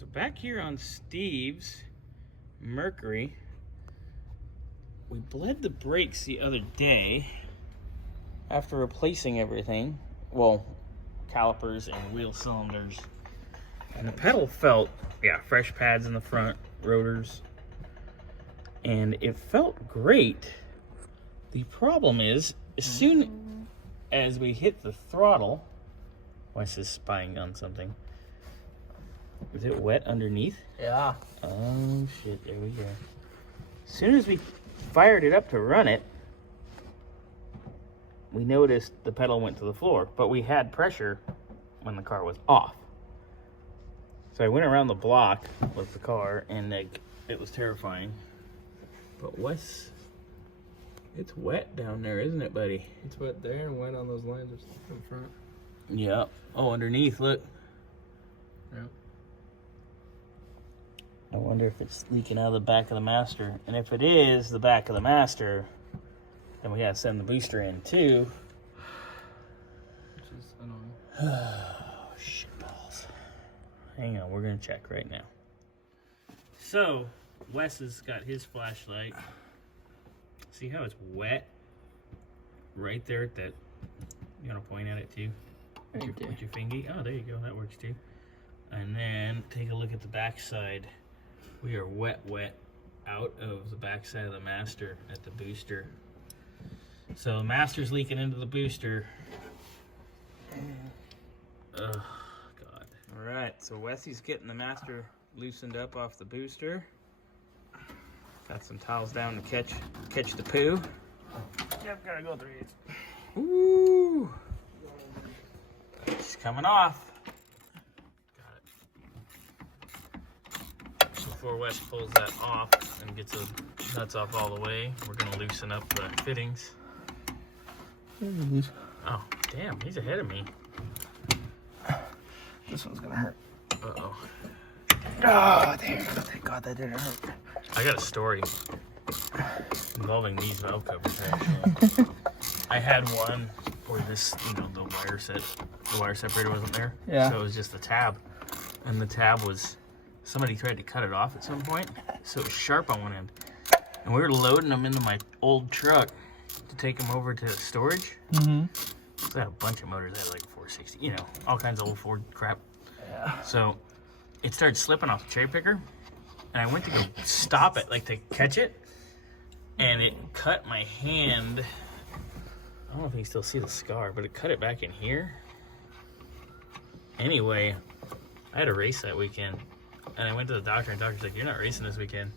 So back here on Steve's Mercury, we bled the brakes the other day after replacing everything. Well, calipers and wheel cylinders. And the pedal felt, fresh pads in the front, rotors. And it felt great. The problem is, as soon as we hit the throttle, Wes is spying on something. Is it wet underneath? Yeah. Oh shit, there we go. As soon as we fired it up to run it, we noticed the pedal went to the floor, but we had pressure when the car was off. So I went around the block with the car and it was terrifying. But Wes, it's wet down there, isn't it, buddy? It's wet there and wet on those lines in front. Yeah. Oh, underneath, look. Yeah. I wonder if it's leaking out of the back of the master. And if it is the back of the master, then we gotta send the booster in too. Which is annoying. Oh, shit balls. Hang on, we're gonna check right now. So, Wes has got his flashlight. See how it's wet? Right there at that. You wanna point at it too? With your fingy? Oh, there you go, that works too. And then take a look at the back side. We are wet out of the backside of the master at the booster. So the master's leaking into the booster. Oh, God. All right, so Wesley's getting the master loosened up off the booster. Got some towels down to catch the poo. Yep, gotta go through it. Ooh. It's coming off. Before Wes pulls that off and gets the nuts off all the way, we're gonna loosen up the fittings. Oh, damn, he's ahead of me. This one's gonna hurt. Uh-oh. Oh, there. Thank God that didn't hurt. I got a story involving these valve covers, actually. I had one where this, the wire separator wasn't there. Yeah. So it was just the tab. And the tab was, somebody tried to cut it off at some point, so it was sharp on one end. And we were loading them into my old truck to take them over to storage. Mm-hmm. So I had a bunch of motors. I had like 460, all kinds of old Ford crap. Yeah. So it started slipping off the cherry picker, and I went to go stop it, like to catch it, and it cut my hand. I don't know if you can still see the scar, but it cut it back in here. Anyway, I had a race that weekend. And I went to the doctor, and the doctor's like, "You're not racing this weekend."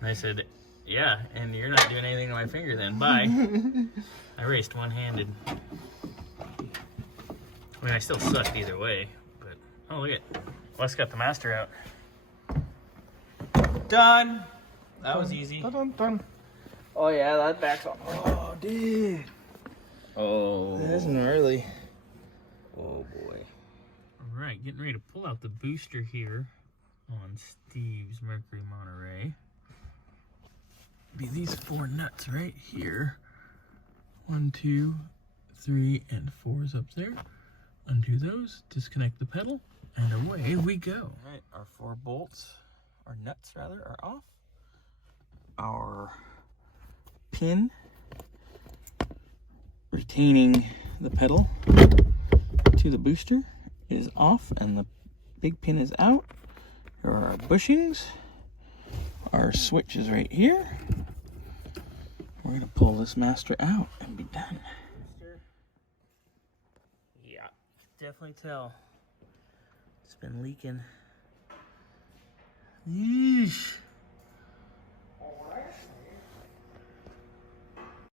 And I said, "Yeah, and you're not doing anything to my finger then. Bye." I raced one-handed. I mean, I still sucked either way, but oh, look at Wes got the master out. Done. That was easy. Dun. Oh yeah, that back's on. Oh, dude. Oh. That's gnarly. Oh boy. All right, getting ready to pull out the booster here on Steve's Mercury Monterey. Be these 4 nuts right here. 1, 2, 3, and 4's up there. Undo those, disconnect the pedal, and away we go. All right, our 4 bolts, our nuts rather, are off. Our pin retaining the pedal to the booster is off, and the big pin is out. Here are our bushings. Our switch is right here. We're gonna pull this master out and be done. Yeah, definitely tell. It's been leaking. Yeesh.